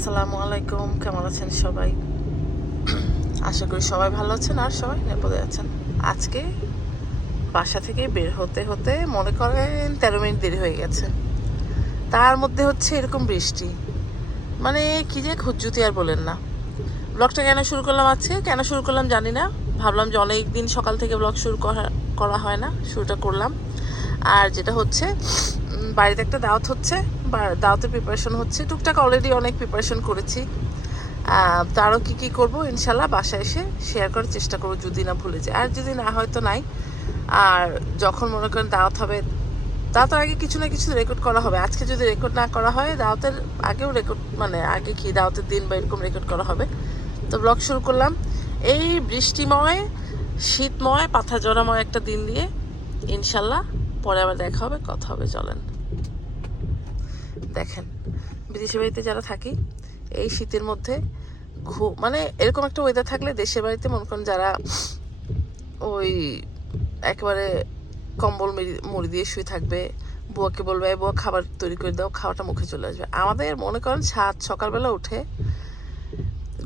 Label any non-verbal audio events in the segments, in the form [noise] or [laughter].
আসসালামু আলাইকুম, কেমন আছেন সবাই? আশা করি সবাই ভালো আছেন আর সবাই নিরাপদে আছেন। আজকে বাসা থেকে বের হতে হতে মনে করেন তেরো মিনিট দেরি হয়ে গেছে। তার মধ্যে হচ্ছে এরকম বৃষ্টি। মানে কি যে খুঁজুতি আর বলেন না। ব্লগটা কেন শুরু করলাম আজকে? কেন শুরু করলাম জানি না। ভাবলাম যে অনেক দিন সকাল থেকে ব্লগ শুরু করা করা হয় না, শুরুটা করলাম। আর যেটা হচ্ছে বাড়িতে একটা দাওয়াত হচ্ছে। বা প্রিপারেশন হচ্ছে। টুকটাক অলরেডি অনেক প্রিপারেশন করেছি। আহ, তো আরও কী কী করব ইনশাল্লাহ বাসায় এসে শেয়ার করার চেষ্টা করব যদি না ভুলে যায়। আর যদি না হয় তো নাই। আর যখন মনে করেন দাওয়াত হবে দাওয়াতের আগে কিছু না কিছু রেকর্ড করা হবে। আজকে যদি রেকর্ড না করা হয় দাওয়াতের আগেও রেকর্ড মানে আগে কি দাওয়াতের দিন বা এরকম রেকর্ড করা হবে। তো ব্লগ শুরু করলাম। এই বৃষ্টিময় শীতময় পাথা জড়াময় একটা দিন দিয়ে ইনশাল্লাহ পরে আবার দেখা হবে কথা হবে চলেন। দেখেন। বিদেশি বাড়িতে যারা থাকি, এই শীতের মধ্যে ঘু মানে এরকম একটা ওয়েদার থাকলে দেশের বাড়িতে মনে করেন যারা ওই একেবারে কম্বল মুড়ি দিয়ে শুয়ে থাকবে, বুয়াকে বলবে, "এই বুয়া, খাবার তৈরি করে দাও খাওয়াটা মুখে চলে আসবে। আমাদের মনে করেন সাত সকালবেলা উঠে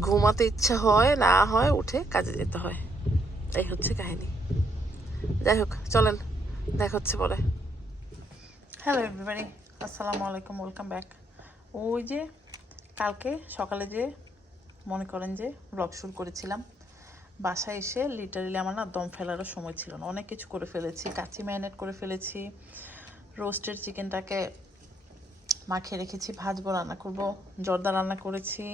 ঘুমাতে ইচ্ছা হয়, না হয় উঠে কাজে যেতে হয়। এই হচ্ছে কাহিনী। যাই হোক, চলেন, দেখা হচ্ছে পরে। হ্যালো এভরিবাডি আসসালামু আলাইকুম ওয়েলকাম ব্যাক ওই যে কালকে সকালে যে মনে করেন যে ব্লগ শুরু করেছিলাম, বাসায় এসে লিটারেলি আমার না দম ফেলারও সময় ছিল না। অনেক কিছু করে ফেলেছি কাচি ম্যারিনেট করে ফেলেছি রোস্টেড চিকেনটাকে মাখিয়ে রেখেছি, ভাজবো, রান্না করব, জর্দা রান্না করেছি,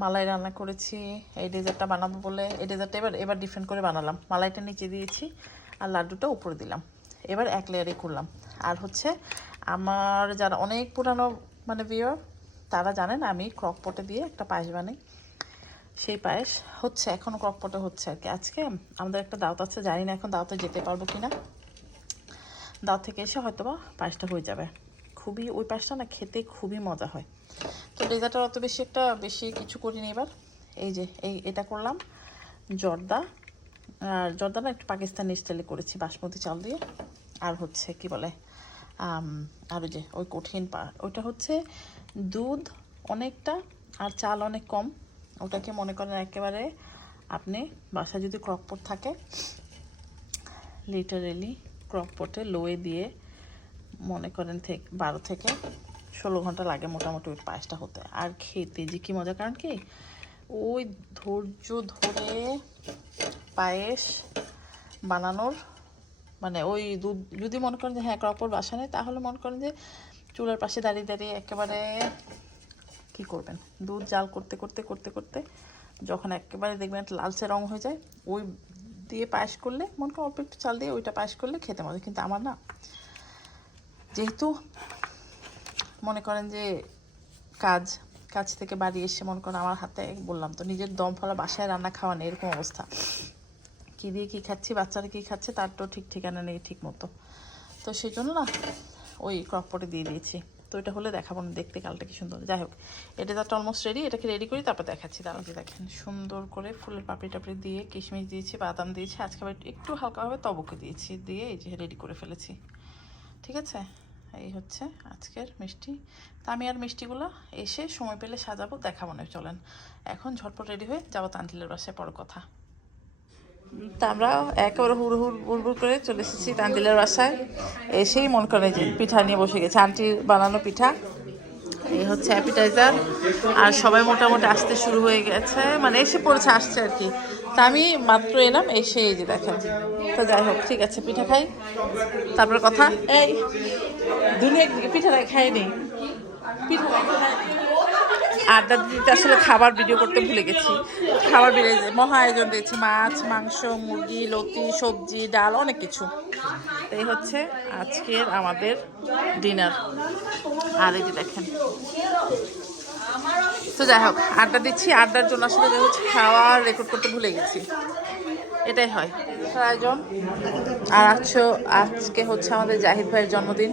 মালাই রান্না করেছি, এই ডেজার্টটা বানাবো বলে, এই ডেজার্টটা এবার এবার ডিফারেন্ট করে বানালাম। মালাইটা নিচে দিয়েছি আর লাড্ডুটা উপরে দিলাম। এবার এক লেয়ারে করলাম। আর হচ্ছে আমার যারা অনেক পুরানো মানে ভিওর তারা জানেন আমি ক্রকপটে দিয়ে একটা পায়েস বানাই। সেই পায়েস হচ্ছে এখনও ক্রকপটে হচ্ছে আর কি। আজকে আমাদের একটা দাওয়াত আছে, জানি না এখন দাওয়াতে যেতে পারব কি না দাওয়াত থেকে এসে হয়তো বা পায়েসটা হয়ে যাবে। খুবই, ওই পায়েসটা না খেতে খুবই মজা হয়। তো ডেজার্টটা অত বেশি একটা, বেশি কিছু করিনি এবার। এই যে, এই, এটা করলাম। জর্দা, আর জর্দা না একটু পাকিস্তানি স্টাইলে করেছি, বাসমতি চাল দিয়ে। আর হচ্ছে, কি বলে? আর যে, ওই কঠিন পা ওইটা হচ্ছে দুধ অনেকটা আর চাল অনেক কম। ওটাকে মনে করেন একেবারে আপনি বাসায় যদি ক্রকপট থাকে লিটারেলি ক্রকপটে লোয়ে দিয়ে মনে করেন থেকে, বারো থেকে ষোলো ঘণ্টা লাগে মোটামুটি ওই পায়েসটা হতে। আর খেতে যে কী মজা, কারণ কি? ওই ধৈর্য ধরে পায়েস বানানোর মানে ওই দুধ, যদি মনে করেন যে হ্যাঁ ক্রকপট বাসা নেই, তাহলে মনে করেন যে, চুলার পাশে দাঁড়িয়ে দাঁড়িয়ে একেবারে কি করবেন? দুধ জাল করতে করতে করতে করতে যখন একেবারে দেখবেন একটা লালচে রং হয়ে যায়, ওই দিয়ে পায়েস করলে, মনে করেন অল্প একটু চাল দিয়ে ওইটা পায়েস করলে খেতে মজা। কিন্তু আমার না, যেহেতু মনে করেন যে, কাজ কাজ থেকে বাড়ি এসে মনে করেন আমার হাতে, বললাম তো, নিজের দম ফলা বাসায় রান্না খাওয়া নেই, এরকম অবস্থা। কী দিয়ে কী খাচ্ছি, বাচ্চারা কী খাচ্ছে তার তো ঠিক ঠিকানা নেই ঠিক মতো তো সেই জন্য না, ওই ক্রকপটে দিয়ে দিয়েছি। তো এটা হলে দেখাবো না, দেখতে কালটা কি সুন্দর। যাই হোক, এটা যাতে অলমোস্ট রেডি এটাকে রেডি করি, তারপর দেখাচ্ছি। দাঁড়ান যে দেখেন, সুন্দর করে ফুলের পাপড়ি টাপড়ি দিয়ে কিশমিশ দিয়েছি, বাদাম দিয়েছি, আজকে আবার একটু হালকাভাবে তবকে দিয়েছি, দিয়ে এই যে রেডি করে ফেলেছি। ঠিক আছে? এই হচ্ছে আজকের মিষ্টি। তা আমি আর মিষ্টিগুলো এসে সময় পেলে সাজাবো, দেখাবো না, চলেন। এখন ঝটপট রেডি হয়ে যাব তান্তিলের বাসায়, পর কথা। তা আমরা একেবারে হুড় হুড় হুড় বুড়বুড় করে চলে এসেছি তান্দিলের বাসায়। এসেই মন করে যে পিঠা নিয়ে বসে গেছে। আন্টির বানানো পিঠা। এই হচ্ছে অ্যাপিটাইজার। আর সবাই মোটামুটি আসতে শুরু হয়ে গেছে। মানে এসে পড়েছে, আসছে আর কি। তা আমি মাত্র এলাম, এসে এই যে দেখেন। তো যাই হোক, ঠিক আছে, পিঠা খাই। তারপরে কথা, এই দুনিয়া পিঠা খাইনি। পিঠা আড্ডা দিতে আসলে খাবার ভিডিও করতে ভুলে গেছি। খাবার বেড়ে মহা আয়োজন দিয়েছি মাছ মাংস মুরগি লতি সবজি ডাল অনেক কিছু। এই হচ্ছে আজকের আমাদের ডিনার আর এই যে দেখেন। তো যাই হোক আড্ডা দিচ্ছি। আড্ডার জন্য আসলে হচ্ছে খাওয়ার রেকর্ড করতে ভুলে গেছি। এটাই হয়। আয়োজন। আর আজকে আজকে হচ্ছে আমাদের জাহিদ ভাইয়ের জন্মদিন।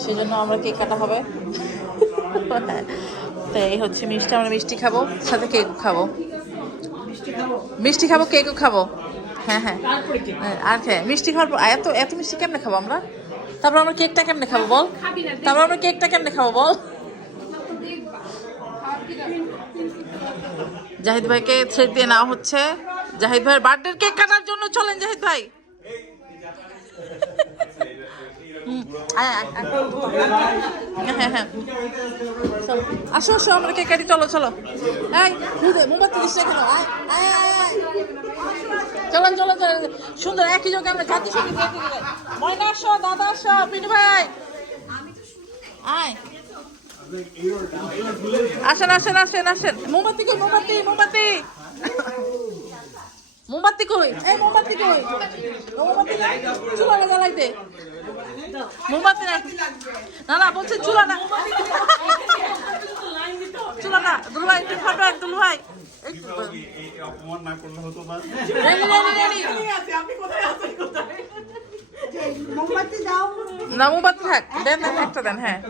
সেজন্য আমরা কেক কাটা হবে। তো এই হচ্ছে মিষ্টি, আমরা মিষ্টি খাব, সাথে কেক খাব। মিষ্টি খাব, কেকও খাব। হ্যাঁ হ্যাঁ। আর হ্যাঁ মিষ্টি খাওয়ার এত এত মিষ্টি কেমনে খাব আমরা? তারপর আমরা কেকটা কেমনে খাব বল? তারপর আমরা কেকটা কেমনে খাব বল? জাহিদ ভাইকে থ্রেড দিয়ে নেওয়া হচ্ছে। জাহিদ ভাইয়ের বার্থডের কেক কাটার জন্য চলেন, জাহিদ ভাই। আসো আসো, আমরা কে কাটি চলো চলো। মোমবাতি দিস কেন? চলেন চলো চলেন। সুন্দর, একই যোগে আমরা জাতি গেলে ময়না আসো, দাদা আসো পিনু ভাই। আয়। আসেন আসেন আসেন আসেন। মোমবাতি কই, মোমবাতি মোমবাতি? মোমবাতি কই? এই, মোমবাতি কই? মোমবাতি চুলা জ্বালাইতে মোমবাতি না না বলছে চুলা না চুলা না দুলু একটু ফটো এক দুলু একটু এই অপমান না করলে হতো না রেডি রেডি রেডি মোমবাতি দাও না মোমবাতি থাক দেন দেন দেন হ্যাঁ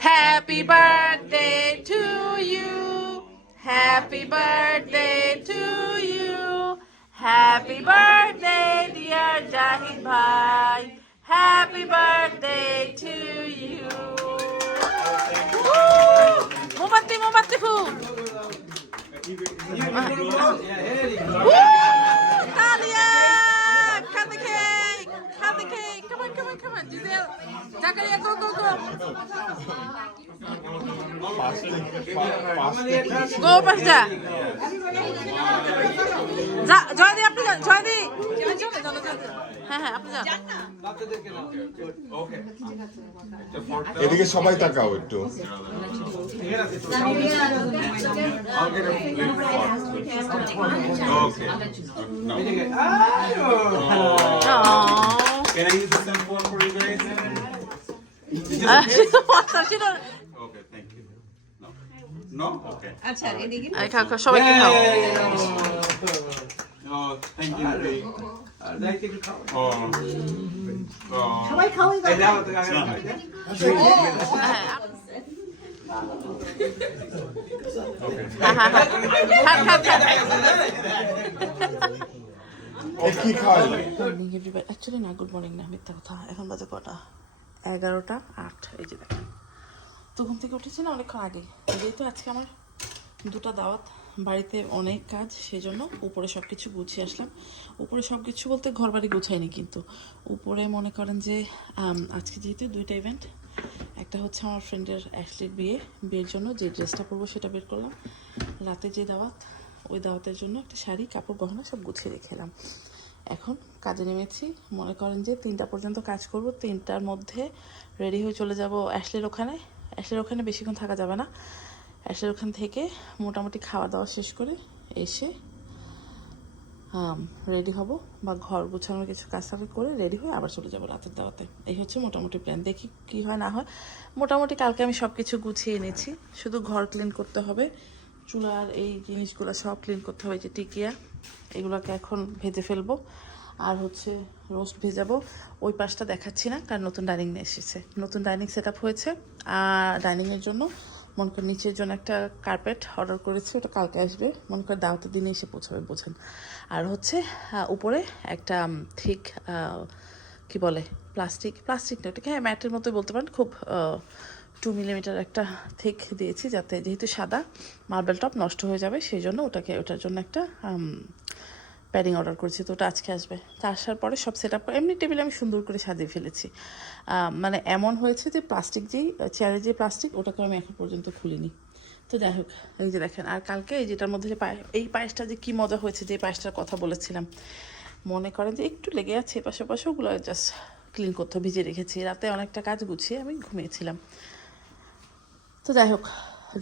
Happy birthday to you. Happy birthday. Happy birthday, dear Jahi Bhai. Happy birthday to you. Mumatti, mumatti, fool. Cake come on come on come on Giselle Zakaria go go go go যা জয়দি আপনি যান জয়দি। হ্যাঁ হ্যাঁ আপনি যান এদিকে সবাই তাকাও একটু ওকে. Can I use the sample one for you guys? Uh, she don't want some, [laughs] she don't- Okay, thank you. No? No? Okay. আচ্ছা এদিকে এই খাও, খাও, সবাইকে খাও Oh, thank you. Oh. Oh. সবাই খাওয়াই দাও হ্যাঁ, আপ- Okay. হ্যাঁ, হ্যাঁ, হ্যাঁ। খান, খান, খান। কি অ্যাকচুয়ালি না গুড মর্নিং না, মিথ্যা কথা। এখন বাজে কটা? এগারোটা আট, এই যে দেখেন। তো ঘুম থেকে উঠেছি না অনেকক্ষণ আগে যেহেতু আজকে আমার দুটো দাওয়াত, বাড়িতে অনেক কাজ, সেজন্য উপরে সব কিছু গুছিয়ে আসলাম। উপরে সব কিছু বলতে ঘর বাড়ি গুছাইনি কিন্তু। উপরে মনে করেন যে আজকে যেহেতু দুইটা ইভেন্ট একটা হচ্ছে আমার ফ্রেন্ডের অ্যাশলির বিয়ে, বিয়ের জন্য যে ড্রেসটা পরবো সেটা বের করলাম। রাতে যে দাওয়াত ওই দাওয়াতের জন্য একটা শাড়ি, কাপড়, গহনা সব গুছিয়ে রেখেলাম এখন কাজে নেমেছি। মনে করেন যে তিনটা পর্যন্ত কাজ করব, তিনটার মধ্যে রেডি হয়ে চলে যাব অ্যাশলের ওখানে। অ্যাশলের ওখানে বেশিক্ষণ থাকা যাবে না। অ্যাশলের ওখান থেকে মোটামুটি খাওয়া দাওয়া শেষ করে এসে রেডি হব বা ঘর গুছানোর কিছু কাজ করে রেডি হয়ে আবার চলে যাব রাতের দাওয়াতে এই হচ্ছে মোটামুটি প্ল্যান দেখি কি হয়, না হয়। মোটামুটি কালকে আমি সব কিছু গুছিয়ে এনেছি। শুধু ঘর ক্লিন করতে হবে। চুলার এই জিনিসগুলো সব ক্লিন করতে হবে যে টিকিয়া, এগুলোকে এখন ভেজে ফেলব। আর হচ্ছে রোস্ট ভেজাবো। ওই পাশটা দেখাচ্ছি না, কারণ নতুন ডাইনিং এসেছে। নতুন ডাইনিং সেট হয়েছে। আর ডাইনিংয়ের জন্য মনে করেন নিচের জন্য একটা কার্পেট অর্ডার করেছি, ওটা কালকে আসবে। মনে করে দাওয়াতের দিনে এসে পৌঁছাবে বোঝেন। আর হচ্ছে উপরে একটা ঠিক কি বলে প্লাস্টিক প্লাস্টিক না, ওটাকে হ্যাঁ ম্যাটের মতোই বলতে পারেন, খুব টু মিলিমিটার একটা থিক দিয়েছি যাতে যেহেতু সাদা মার্বেল টপ নষ্ট হয়ে যাবে সেই জন্য ওটাকে, ওটার জন্য একটা প্যাডিং অর্ডার করেছি। তো ওটা আজকে আসবে। তা আসার পরে সব সেট আপ এমনি টেবিলে আমি সুন্দর করে সাজিয়ে ফেলেছি। মানে এমন হয়েছে যে প্লাস্টিক যেই চেয়ারের যে প্লাস্টিক ওটাকে আমি এখন পর্যন্ত খুলিনি। তো যাই হোক, এই যে দেখেন, আর কালকে এই যেটার মধ্যে যে পায়ে, এই পায়েসটা যে কী মজা হয়েছে যে পায়েসটার কথা বলেছিলাম। মনে করেন যে একটু লেগে আছে পাশে পাশে ওগুলো জাস্ট ক্লিন করতে ভিজে রেখেছি। রাতে অনেকটা কাজ গুছিয়ে আমি ঘুমিয়েছিলাম। তো যাই হোক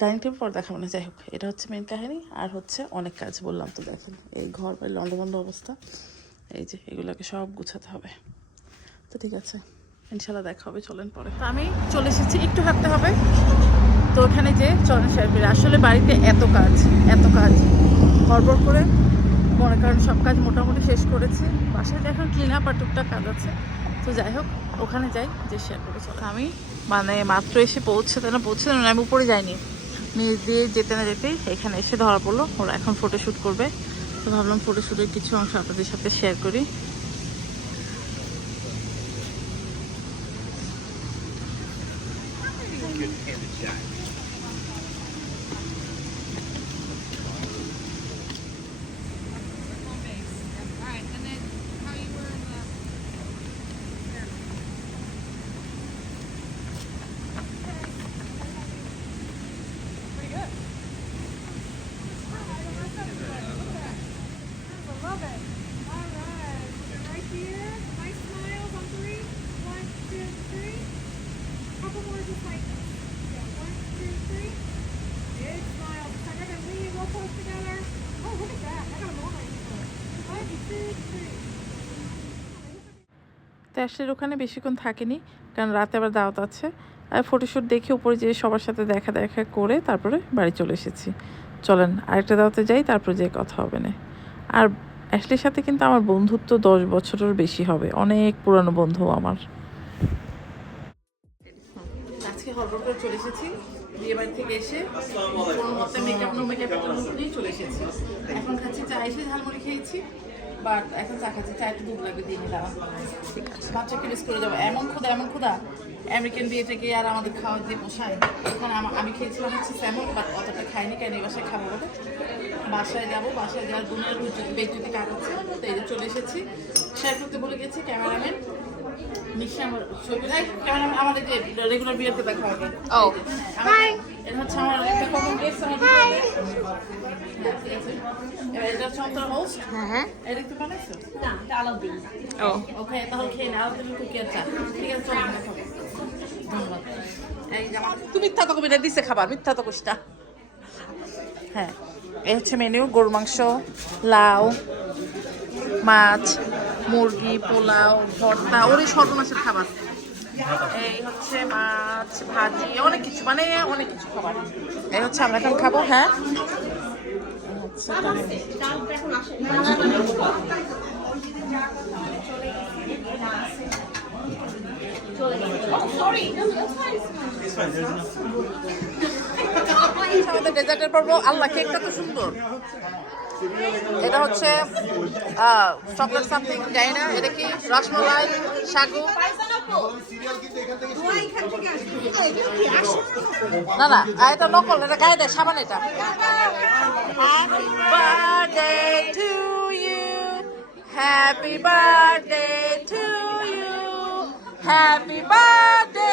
ডাইনিং টেবিল পর দেখাবো না, যাই হোক। এটা হচ্ছে মেন কাহিনী, আর হচ্ছে অনেক কাজ বললাম তো দেখেন। এই ঘর বাড়ি লন্ডভন্ড অবস্থা। এই যে, এগুলোকে সব গুছাতে হবে। তো ঠিক আছে ইনশাল্লাহ দেখা হবে, চলেন পরে। তো আমি চলে এসেছি, একটু হাঁটতে হবে। তো ওখানে যে চলেন শেয়ার আসলে বাড়িতে এত কাজ এত কাজ। হড়বড় করে, মনে করেন সব কাজ মোটামুটি শেষ করেছি। বাসায় এখন ক্লিন আপ আর টুকটাক কাজ আছে। তো যাই হোক, ওখানে যাই, যে শেয়ার করে চলো। আমি মানে মাত্র এসে পৌঁছতে না পৌঁছতে না, আমি উপরে যাইনি। নিচ দিয়ে যেতে না যেতেই এখানে এসে ধরা পড়ল। ওরা এখন ফটোশ্যুট করবে। তো ভাবলাম ফটোশ্যুটের কিছু অংশ আপনাদের সাথে শেয়ার করি। আসলে ওখানে বেশিক্ষণ থাকিনি কারণ রাতে আবার দাওয়াত আছে। আর ফটোশ্যুট দেখে উপরে যেয়ে সবার সাথে দেখা দেখা করে তারপরে বাড়ি চলে এসেছি। চলেন আরেকটা দাওয়াতে যাই তারপরে যে কথা হবে না। আর অ্যাশলির সাথে কিন্তু আমার বন্ধুত্ব দশ বছরের বেশি হবে অনেক পুরানো বন্ধু আমার। আজকে হরবর করে চলে এসেছি বিয়ে বাড়ি থেকে এসে কোনো মতে মেকআপ নো মেকআপ একটা লুক নিয়ে চলে এসেছি। এখন খাচ্ছি চা এসে ঝালমুড়ি খেয়েছি। বাট এখন চা খাচ্ছি, চা একটু দুধ লাগবে, দিয়ে নিলাম। বাচ্চাকে মিস করে যাব। এমন ক্ষুদা এমন ক্ষুদা আমেরিকান বিয়ে থেকে আর আমাদের খাওয়া দিয়ে পোষায়। এখন আমি খেয়েছিলাম হচ্ছে স্যামন বাট অতটা খাইনি, কেন এই বাসায় খাব বলে? বাসায় যাব, বাসায় যাওয়ার দুনিয়ার বেগ যদি কাটাচ্ছে তো এই চলে এসেছি। শেয়ার করতে বলে গেছি, ক্যামেরাম্যান। মিশে আমার ছবি আমাদের যে রেগুলার বিয়েতে দেখা হবে। ও। হাই এটা হচ্ছে আমার একটা কমন গেস্ট আমার ভিডিওতে হ্যাঁ, ঠিক আছে এবার এটা হচ্ছে আমার হোস্ট হ্যাঁ হ্যাঁ। এটা একটু বানাইছো? ও। ওকে তাহলে খেয়ে নাও তুমি কুকিয়ার চা ঠিক আছে চলো ধন্যবাদ। এই যে আমার- তুই মিথ্যা তো কবি না দিছে খাবার মিথ্যা তো হ্যাঁ এই হচ্ছে মেনু গরু মাংস লাউ মাছ। মুরগি, পোলাও, ভর্তা ওরই সর্বনাশের খাবার। এই হচ্ছে মাছ, ভাজি, অনেক কিছু মানে অনেক কিছু খাবার। এই হচ্ছে আমরা এখন খাব হ্যাঁ। আমাদের ডেজার্টের পর্ব, আল্লাহ, কেকটা তো সুন্দর। এটা হচ্ছে চকলেট সামথিং যাই না, এটা কি রসমালাই, সাগু? না না এটা নকল এটা গায়ে দেয়, সাবান এটা। Happy birthday to you happy birthday to you happy birthday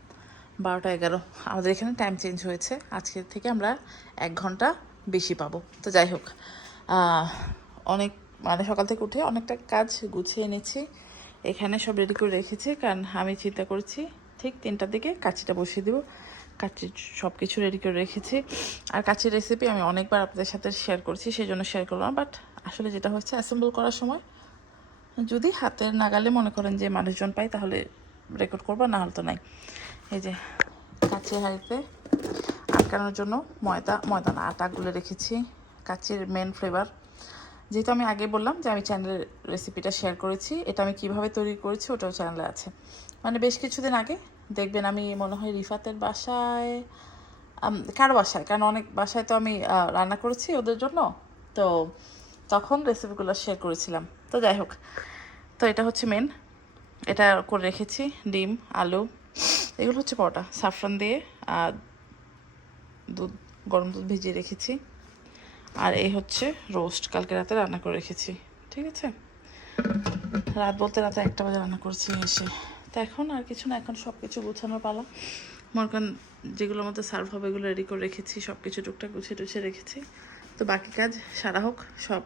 বারোটা এগারো। আমাদের এখানে টাইম চেঞ্জ হয়েছে। আজকের থেকে আমরা এক ঘণ্টা বেশি পাবো। তো যাই হোক অনেক মানে সকাল থেকে উঠে অনেকটা কাজ গুছিয়ে এনেছি। এখানে সব রেডি করে রেখেছি, কারণ আমি চিন্তা করছি ঠিক তিনটার দিকে কাচিটা বসিয়ে দেবো। কাচি সব কিছু রেডি করে রেখেছি। আর কাচির রেসিপি আমি অনেকবার আপনাদের সাথে শেয়ার করছি, সেই জন্য শেয়ার করলাম। বাট আসলে যেটা হচ্ছে অ্যাসেম্বল করার সময় যদি হাতের নাগালে মনে করেন যে মানুষজন পাই তাহলে রেকর্ড করব, না হলে তো নাই। এই যে কাচি হাঁড়িতে আটকানোর জন্য ময়দা ময়দা না, আটা রেখেছি। কাচির মেন ফ্লেভার যেহেতু আমি আগে বললাম যে আমি চ্যানেলের রেসিপিটা শেয়ার করেছি, এটা আমি কীভাবে তৈরি করেছি ওটাও চ্যানেলে আছে। মানে বেশ কিছুদিন আগে দেখবেন আমি মনে হয় রিফাতের বাসায় কার বাসায়? কারণ অনেক বাসায় তো আমি রান্না করেছি ওদের জন্য। তো তখন রেসিপিগুলো শেয়ার করেছিলাম। তো যাই হোক, তো এটা হচ্ছে মেন এটা করে রেখেছি, ডিম, আলু এগুলো হচ্ছে পরোটা। সাফরান দিয়ে আর দুধ, গরম দুধ ভিজিয়ে রেখেছি। আর এই হচ্ছে রোস্ট। কালকে রাতে রান্না করে রেখেছি। ঠিক আছে? রাত বলতে রাতে একটা বাজে রান্না করছি এসে। তো এখন আর কিছু না, এখন সব কিছু গুছানোর পালা। মনে করেন যেগুলোর মধ্যে সার্ভ হবে এগুলো রেডি করে রেখেছি সব কিছু টুকটাক গুছিয়ে টুছিয়ে রেখেছি। তো বাকি কাজ সারা হোক, সব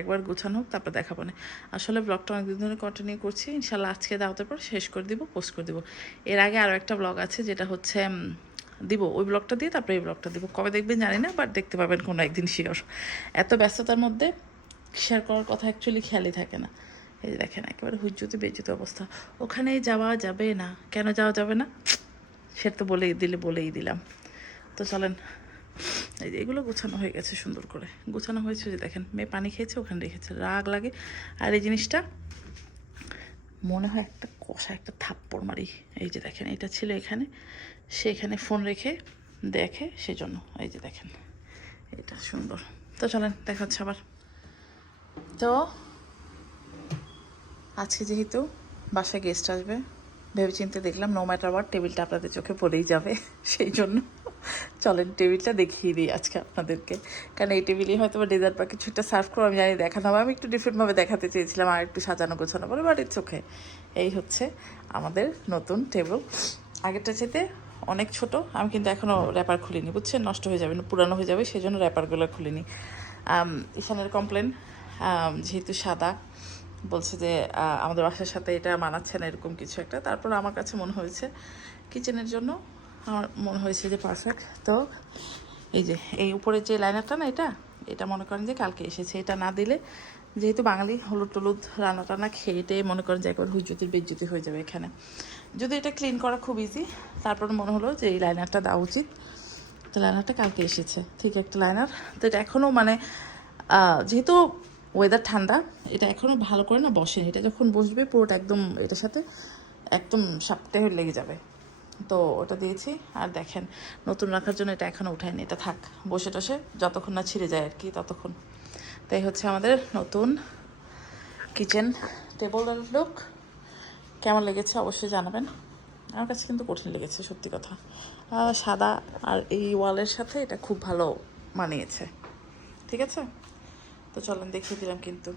একবার গোছানো হোক, তারপর দেখাবো না। আসলে ব্লগটা অনেকদিন ধরে কন্টিনিউ করছি, ইনশাল্লাহ আজকে দাওয়াতের পর শেষ করে দিব পোস্ট করে দিব। এর আগে আরও একটা ব্লগ আছে, যেটা হচ্ছে দিব। ওই ব্লগটা দিয়ে তারপরে এই ব্লগটা দিব। কবে দেখবেন জানি না বাট দেখতে পাবেন কোনো একদিন শিওর এত ব্যস্ততার মধ্যে শেয়ার করার কথা অ্যাকচুয়ালি খেয়ালই থাকে না। এই যে দেখেন, একেবারে হুজ্জুতি বেজ্জুতি অবস্থা। ওখানে যাওয়া যাবে না। কেন যাওয়া যাবে না? সে তো বলেই দিলে, বলেই দিলাম। তো চলেন। এই যে এগুলো গোছানো হয়ে গেছে সুন্দর করে। গোছানো হয়েছে যে দেখেন, মেয়ে পানি খেয়েছে, ওখানে রেখেছে রাগ লাগে। আর এই জিনিসটা মনে হয় একটা কষা, একটা থাপ্পড় মারি। এই যে দেখেন, এটা ছিল এখানে। সে এখানে ফোন রেখে দেখে সেজন্য। এই যে দেখেন, এটা সুন্দর। তো চলেন, দেখা হচ্ছে আবার। তো আজকে যেহেতু বাসায় গেস্ট আসবে, ভেবেচিন্তে দেখলাম নো ম্যাটার ওয়াট টেবিলটা আপনাদের চোখে পড়েই যাবে, সেই জন্য। চলেন, টেবিলটা দেখিয়ে দিই আজকে আপনাদেরকে। কারণ এই টেবিলে হয়তো বা ডেজার্ট বা কিছু একটা সার্ভ করব, আমি জানি দেখানো, আমি একটু ডিফারেন্টভাবে দেখাতে চেয়েছিলাম আর একটু সাজানো, গোছানো বলে ইটস ওকে এই হচ্ছে আমাদের নতুন টেবিল আগেরটা চাইতে অনেক ছোট, আমি কিন্তু এখনও র্যাপার খুলিনি, বুঝছেন? নষ্ট হয়ে যাবে, পুরানো হয়ে যাবে সেই জন্য র্যাপারগুলো খুলিনি ঈশানের কমপ্লেন যেহেতু সাদা, বলছে যে আমাদের বাসার সাথে এটা মানাচ্ছে না, এরকম কিছু একটা। তারপর আমার কাছে মনে হয়েছে কিচেনের জন্য আমার মনে হয়েছে যে পারফেক্ট তো এই যে, এই উপরে যে লাইনারটা না এটা এটা মনে করেন যে কালকে এসেছে। এটা না দিলে যেহেতু বাঙালি হলুদ টলুদ রান্না টান্না খেয়ে টেয়ে মনে করেন যে একবার হুজুতির বেজ্জুতি হয়ে যাবে এখানে। যদি এটা ক্লিন করা খুব ইজি তারপর মনে হলো যে এই লাইনারটা দেওয়া উচিত। তো লাইনারটা কালকে এসেছে, ঠিক একটা লাইনার তো এটা এখনও মানে যেহেতু ওয়েদার ঠান্ডা, এটা এখনও ভালো করে না বসেনি। এটা যখন বসবে পুরোটা একদম এটার সাথে একদম সাপটে লেগে যাবে। তো ওটা দিয়েছি। আর দেখেন, নতুন রাখার জন্য এটা এখনও উঠায়নি, এটা থাক, বসে টসে যতক্ষণ না ছিঁড়ে যায় আর কি, ততক্ষণ। তাই হচ্ছে আমাদের নতুন কিচেন টেবলের লুক কেমন লেগেছে অবশ্যই জানাবেন। আমার কাছে কিন্তু কঠিন লেগেছে, সত্যি কথা। সাদা আর এই ওয়ালের সাথে এটা খুব ভালো মানিয়েছে। ঠিক আছে? তো চলেন, দেখিয়ে দিলাম কিন্তু।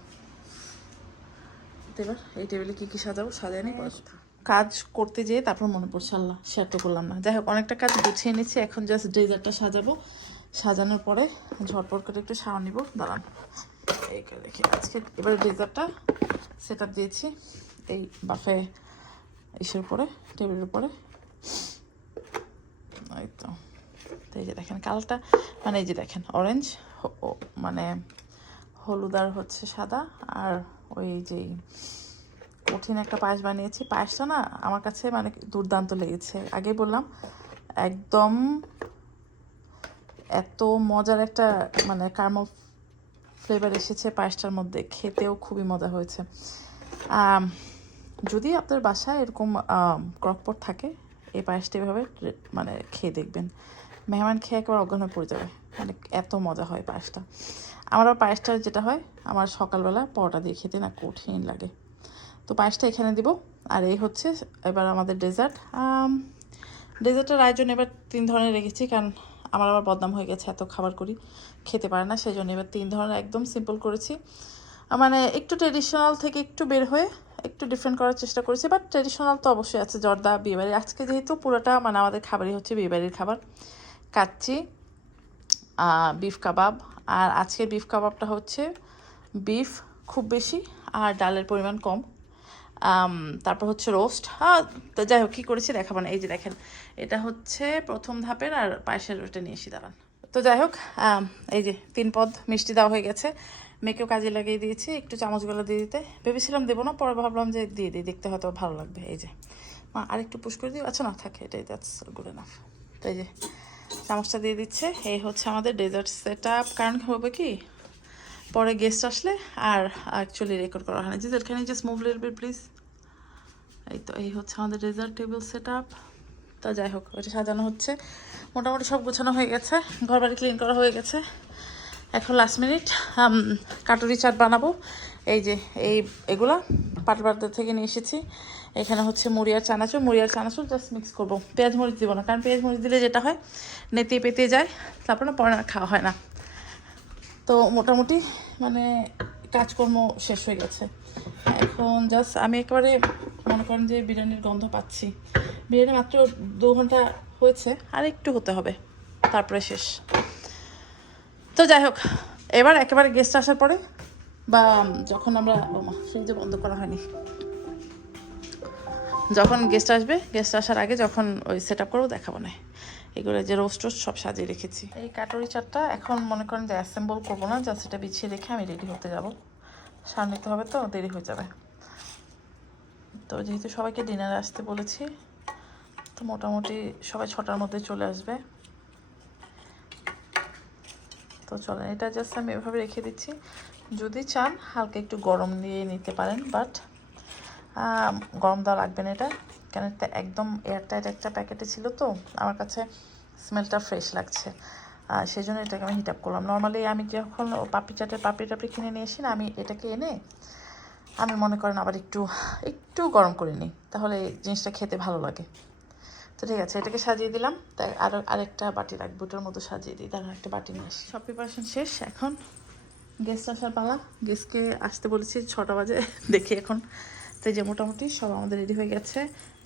এবার এই টেবিলে কী কী সাজাবো সাজায়নি পরে কথা। কাজ করতে যেয়ে তারপর মনে পড়ছে, আল্লাহ শেয়ার তো করলাম না। যাই হোক, অনেকটা কাজ গুছিয়ে নিচ্ছি এখন জাস্ট ডেজার্টটা সাজাবো। সাজানোর পরে ঝটপট করে একটু সাওয়া নিব। দাঁড়ান, এই রেখে আজকে এবার ডেজার্টটা সেট আপ দিয়েছি এই বাফে ইসের উপরে টেবিলের উপরে। এই তো এই যে দেখেন, কালারটা মানে এই যে দেখেন অরেঞ্জ মানে হলুদ আর হচ্ছে সাদা, আর ওই যে কঠিন একটা পায়েস বানিয়েছি। পায়েসটা না আমার কাছে মানে দুর্দান্ত লেগেছে। আগে বললাম, একদম এত মজার একটা মানে কার্মল ফ্লেভার এসেছে পায়েসটার মধ্যে। খেতেও খুবই মজা হয়েছে। যদি আপনার বাসায় এরকম ক্রকপট থাকে, এই পায়েসটা এভাবে মানে খেয়ে দেখবেন। মেহমান খেয়ে একেবারে অজ্ঞান হয়ে পড়ে যাবে। মানে এত মজা হয় পায়েসটা। আমার পায়েসটা যেটা হয়, আমার সকালবেলা পরোটা দিয়ে খেতে না কঠিন লাগে। তো পায়েসটা এখানে দিব। আর এই হচ্ছে এবার আমাদের ডেজার্ট। ডেজার্টের আয়োজন এবার তিন ধরনের রেখেছি, কারণ আমার আবার বদনাম হয়ে গেছে, এত খাবার করি, খেতে পারে না সেই জন্য এবার তিন ধরনের একদম সিম্পল করেছি। মানে একটু ট্রেডিশনাল থেকে একটু বের হয়ে একটু ডিফারেন্ট করার চেষ্টা করেছি বাট ট্রেডিশনাল তো অবশ্যই আছে, জর্দা, বিয়েবাড়ি। আজকে যেহেতু পুরোটা মানে আমাদের খাবারই হচ্ছে বিয়েবাড়ির খাবার। কাচ্চি বিফ কাবাব আর আজকের বিফ কাবাবটা হচ্ছে বিফ খুব বেশি, আর ডালের পরিমাণ কম। তারপর হচ্ছে রোস্ট হ্যাঁ তো যাই হোক, কী করেছি দেখাবো না। এই যে দেখেন, এটা হচ্ছে প্রথম ধাপের আর পায়েসের ওটা নিয়ে এসে দাঁড়ান। তো যাই হোক এই যে তিন পদ, মিষ্টি দেওয়া হয়ে গেছে। মেয়েকেও কাজে লাগিয়ে দিয়েছি, একটু চামচগুলো দিয়ে দিতে। ভেবেছিলাম দেবো না, পরে ভাবলাম যে দিয়ে দিই, দেখতে হয়তো ভালো লাগবে। এই যে, মা, আরেকটু পুশ করে দিই আচ্ছা না, থাকে, এটাই দ্যাটস গুড এনাফ তো এই যে, চামচটা দিয়ে দিচ্ছে। এই হচ্ছে আমাদের ডেজার্ট সেট আপ কারণ হবে কি পরে গেস্ট আসলে আর অ্যাকচুয়ালি রেকর্ড করা হয় না। জিজার can just move little bit please এই তো, এই হচ্ছে আমাদের ডেজার্ট টেবিল সেট আপ তো যাই হোক, ওটা সাজানো হচ্ছে। মোটামুটি সব গোছানো হয়ে গেছে ঘর বাড়ি ক্লিন করা হয়ে গেছে। এখন লাস্ট মিনিট কাটুরি চাট বানাবো। এই যে, এই, এগুলা পাট বাজার থেকে নিয়ে এসেছি। এখানে হচ্ছে মুড়ি আর চানাচুর। মুড়ি আর চানাচুর জাস্ট মিক্স করব। পেঁয়াজ মরিচ দিব না, কারণ পেঁয়াজ মরিচ দিলে যেটা হয়, নেতিয়ে পেতে যায়। তারপরে পরে খাওয়া হয় না। তো মোটামুটি মানে কাজকর্ম শেষ হয়ে গেছে। এখন জাস্ট আমি একেবারে মনে করেন যে বিরিয়ানির গন্ধ পাচ্ছি। বিরিয়ানি মাত্র দু ঘণ্টা হয়েছে, আর একটু হতে হবে, তারপরে শেষ। তো যাই হোক, এবার একেবারে গেস্ট আসার পরে বা যখন আমরা মা ফ্রিজে বন্ধ করা হয়নি। যখন গেস্ট আসবে গেস্ট আসার আগে যখন ওই সেট আপ করব, দেখাবো না এগুলো যে রোস্ট টোস্ট সব সাজিয়ে রেখেছি। এই কাটরি চারটা এখন মনে করেন যে অ্যাসেম্বল করব না জাস্ট এটা বিছিয়ে রেখে আমি রেডি হতে যাব। সার নিতে হবে তো, দেরি হয়ে যাবে। তো যেহেতু সবাইকে ডিনারে আসতে বলেছি, তো মোটামুটি সবাই ছটার মধ্যে চলে আসবে। তো চলেন, এটা জাস্ট আমি এভাবে রেখে দিচ্ছি। যদি চান, হালকা একটু গরম দিয়ে নিতে পারেন বাট গরম দেওয়া লাগবে না এটা। কেন একদম এয়ারটাইট একটা প্যাকেটে ছিল তো, আমার কাছে স্মেলটা ফ্রেশ লাগছে। আর সেই জন্য এটাকে আমি হিট আপ করলাম। নর্মালি আমি যখন পাপড়ি চাটের পাপড়ি টাপড়ি কিনে নিয়ে আসি না, আমি এটাকে এনে আমি মনে করেন আবার একটু একটু গরম করে নিই। তাহলে জিনিসটা খেতে ভালো লাগে। তো ঠিক আছে, এটাকে সাজিয়ে দিলাম। তাই আরও আরেকটা বাটি রাখব, ওটার মতো সাজিয়ে দিই। তার একটা বাটি নিয়ে আসি। সব প্রিপারেশন শেষ, এখন গেস্ট আসার পালা। গেস্টকে আসতে বলেছি ছটা বাজে, দেখি এখন। তো এই যে মোটামুটি সব আমাদের রেডি হয়ে গেছে।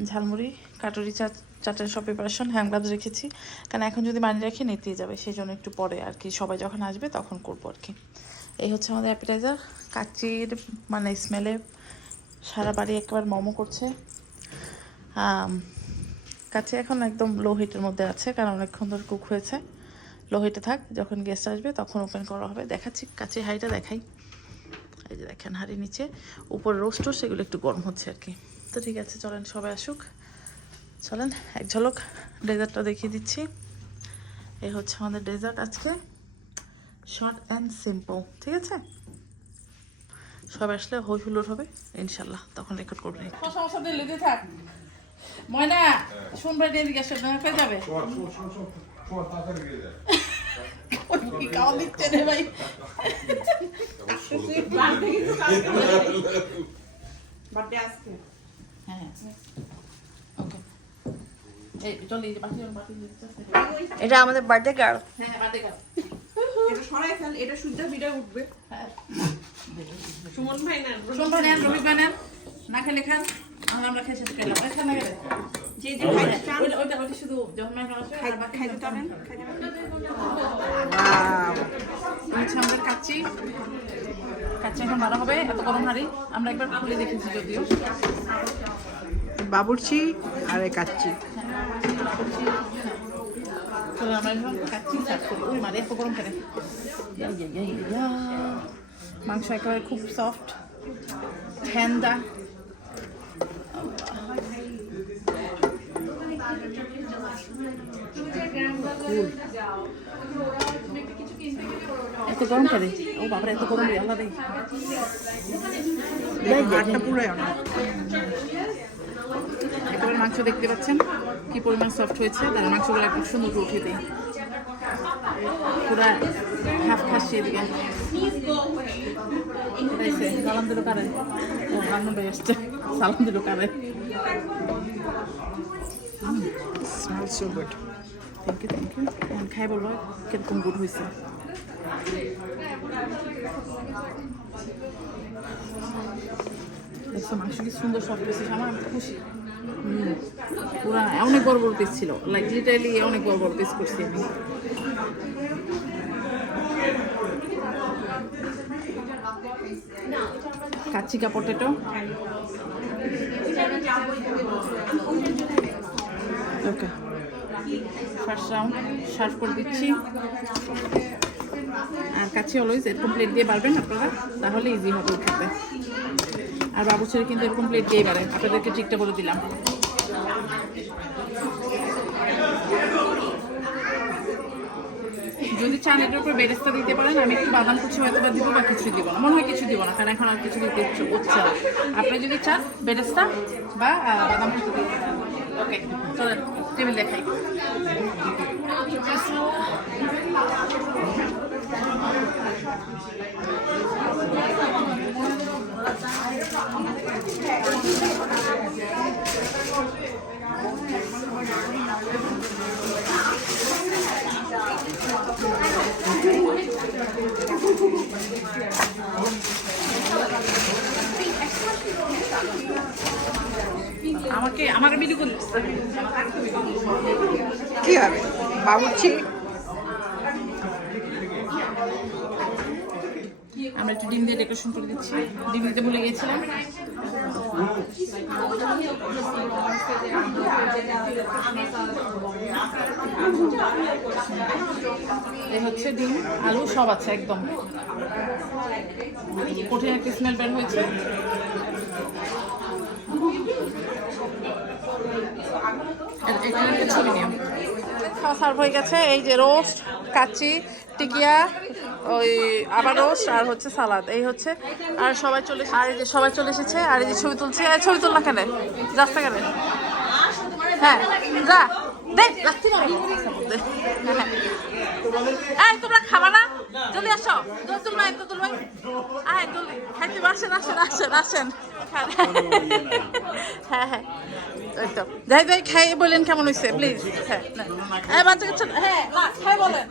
ঝালমুড়ি, কাটুরি চা চাটের সব প্রিপারেশন হ্যান্ড গ্লাভস রেখেছি। কারণ এখন যদি বানিয়ে রাখি, নিতেই যাবে। সেই জন্য একটু পরে আর কি, সবাই যখন আসবে তখন করব আর কি। এই হচ্ছে আমাদের অ্যাপিটাইজার কাচির মানে স্মেলে সারা বাড়ি একবার মোমো করছে। কাছে এখন একদম লো হিটের মধ্যে আছে, কারণ অনেকক্ষণ ধরে কুক হয়েছে। লো হিটে থাক, যখন গেস্ট আসবে তখন ওপেন করা হবে। দেখাচ্ছি কাছে হাঁড়িটা দেখাই। এই যে দেখেন হাঁড়ি নিচে, উপরে রোস্ট সেগুলো একটু গরম হচ্ছে আর কি। তো ঠিক আছে, চলেন সবাই আসুক। চলেন এক ঝলক ডেজার্টটা দেখিয়ে দিচ্ছি। এই হচ্ছে আমাদের ডেজার্ট আজকে। শর্ট অ্যান্ড সিম্পল ঠিক আছে? সবাই আসলে হই হুল্লোড় হবে ইনশাল্লাহ তখন রেকর্ড করবে সমস্যা দিয়ে লেগে থাক। ময়না শুনবে যাবে? ভাই? হ্যাঁ। এটা আমাদের বার্থডে গার্ল হ্যাঁ হ্যাঁ এটা সরাই ফেল এটা শুদ্ধ ভিডিও উঠবে। সুমন ভাই না শোন ভাই নেন রবি ভাই নেন। না খেলে খান আমরা আমরা খেয়ে খান না যে যে খাইতে চান ওইটা ওইটা ওইটা শুধু যখন খাইতে পারেন কাচ্চি। কাচ্চি এখন মারা হবে এত গরম হাড়ি আমরা একবার খুলে দেখেছি যদিও। বাবুর্চি আর কাচ্চি। মাংস একেবারে খুব সফট ঠান্ডা। এত গরম করে ও বাবার এত গরম আল্লাহ রে। একেবারে মাংস দেখতে পাচ্ছেন? কি পরিমাণ সফট হয়েছে? তার মাংসগুলো একদম সুন্দর উঠে দিই। পুরা হাফ খাসি এদিকে। এটাইছে, সালাম দিল কারে? ও রান্না হয়ে আসছে। সালাম দিল কারে? Smell so good thank you thank you এখন খাই বলব কীরকম গুড হয়েছে? কি সুন্দর সব হয়েছে আমার আমি পুরা অনেক বড় বড় পিস ছিল। লাইক লিটারলি অনেক বড় বড় পিস করছি আমি। কাচিকা potato okay first round serve করে দিচ্ছি। আর কাছে অলওয়েজ এরকম প্লেট দিয়ে পারবেন আপনারা, তাহলে ইজি হবে উঠাতে। আর বাবু ছেলে কিন্তু এরকম প্লেট দিয়েই পারে আপনাদেরকে ঠিকটা বলে দিলাম। যদি চান এটার উপর বেরেস্তা দিতে পারেন, আমি একটু বাদাম কুচি হয়তো বা দিব বা কিছু দিব না। মনে হয় কিছু দিব না, কারণ এখন আর কিছু দিতে ইচ্ছে করছে না। আপনি যদি চান বেরেস্তা বা বাদাম কুচি দিতে ওকে চলেন টেবিল দেখাই। আমাকে আমাকে ভিডিও করে দিচ্ছে। কি হবে বাবুর্চি আমরা একটু ডিম দিয়ে ডেকোরেশন করে দিচ্ছি। ডিম দিতে ভুলে গিয়েছিলাম। এই হচ্ছে ডিম, আলু সব আছে একদম। কঠিন একটা স্মেল বের হয়েছে। ছবি নিও। খাওয়া সার্ভ হয়ে গেছে, এই যে রোস্ট কাচ্চি টিকিয়া, ওই আবার রোস্ট আর হচ্ছে সালাদ। এই হচ্ছে, আর সবাই চলে আর এই যে সবাই চলে এসেছে, আর এই যে ছবি তুলছে ছবি তুল না কেন? রাস্তা কেন? হ্যাঁ যা দেখ তোমরা খাবা না? জলদি আসো ভাই। আয় জলদি। খাইতে আসেন আসেন আসেন আসেন। হ্যাঁ হ্যাঁ। তো। যাই যাই খাই বলেন কেমন হয়েছে প্লিজ হ্যাঁ হ্যাঁ বাচ্চা কাচ্চা হ্যাঁ খাই বলেন।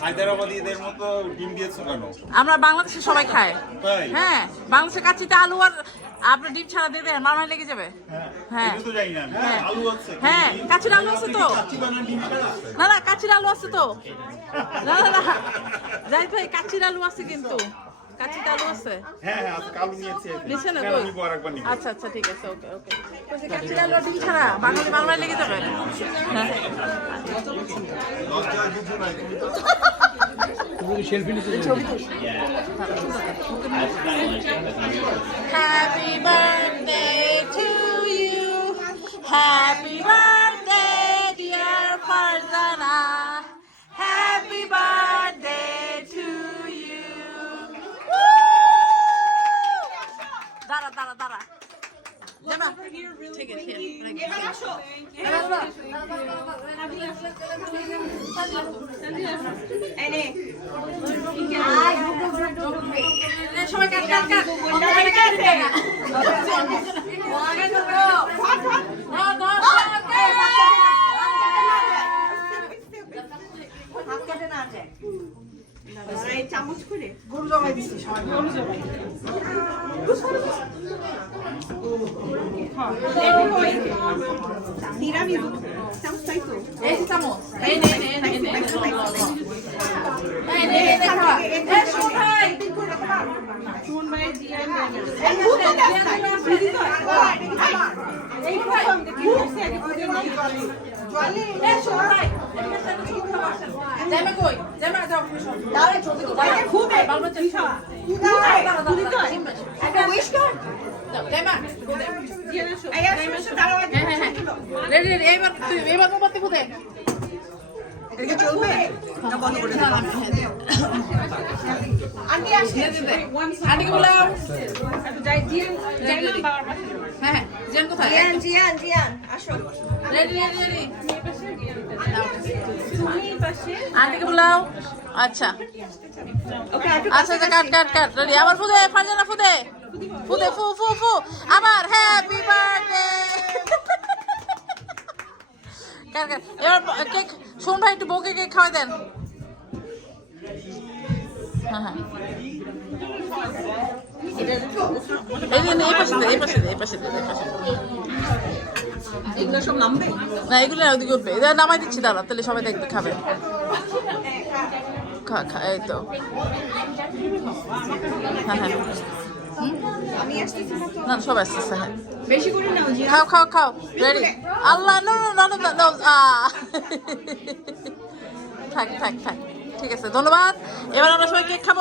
হায়দ্রাবাদীদের মতো ডিম দিয়েছ কেন? আমরা বাংলাদেশে সবাই খাই। হ্যাঁ বাংলাদেশে কাচ্চিতে আলু আর আপনি ডিম ছাড়া দিয়ে দেন মারমার লেগে যাবে। হ্যাঁ। তো হ্যাঁ। আলু আছে। হ্যাঁ কাচ্চির আলু আছে তো? না না কাচ্চির আলু আছে তো। না না না। যাই ভাই কাচ্চির আলু আছে কিন্তু। কাচ্চির আলু আছে। হ্যাঁ হ্যাঁ নিচে না নিবো আচ্ছা আচ্ছা ঠিক আছে ওকে ওকে। কাচ্চির আলু ডিম ছাড়া? বাঙালি বাংলায় লেগে যাবে? হ্যাঁ। Buradaki şerifinizi de. Çok. Happy birthday to you. Happy birthday. ঠিক আছে সবাই কাট কাট কাট সবাই কাট এই চামচ এই নে নে নে নে এই নে নে দেখা এই শুন ভাই। শুন ভাই জিয়ান এই ভাই এই শুন ভাই জামা কই জামা যাও দাঁড়া ছবি তো কর হ্যাঁ হ্যাঁ হ্যাঁ তুই এবার মোমবাতি ফুদে এদিকে চলবে? না বন্ধ করে না, না, হ্যাঁ। দে, দে, দে। আন্টিকে বলাও জিয়ান কোথায়? জিয়ান জিয়ান জিয়ান আসো। রেডি রেডি রেডি আন্টিকে বলাও। আচ্ছা। আচ্ছা আচ্ছা কাট কাট কাট। রেডি আবার ফুদে ফারজানা ফুদে। ফুদে ফু ফু ফু। আবার হ্যাপি বার্থডে কাট কাট। এবার কেক শোন ভাই একটু বউকে কেক খাওয়াই দেন। হ্যাঁ হ্যাঁ। এই এই পাশে এই পাশে দে, এই পাশে দে, এই পাশে এগুলো সব নামবে? না এগুলো না ওদিকে উঠবে। এটা নামাই দিচ্ছি দাঁড়া তাহলে সবাই দেখবে খাবে। খা খা এই তো। হ্যাঁ হ্যাঁ? না সব আসতেছে হ্যাঁ। বেশি করে নাও জি খাও খাও খাও। রেডি আল্লাহ নো নো নো নো থাক থাক থাক। ঠিক আছে ধন্যবাদ। এবার আমরা সবাই কেক খাব।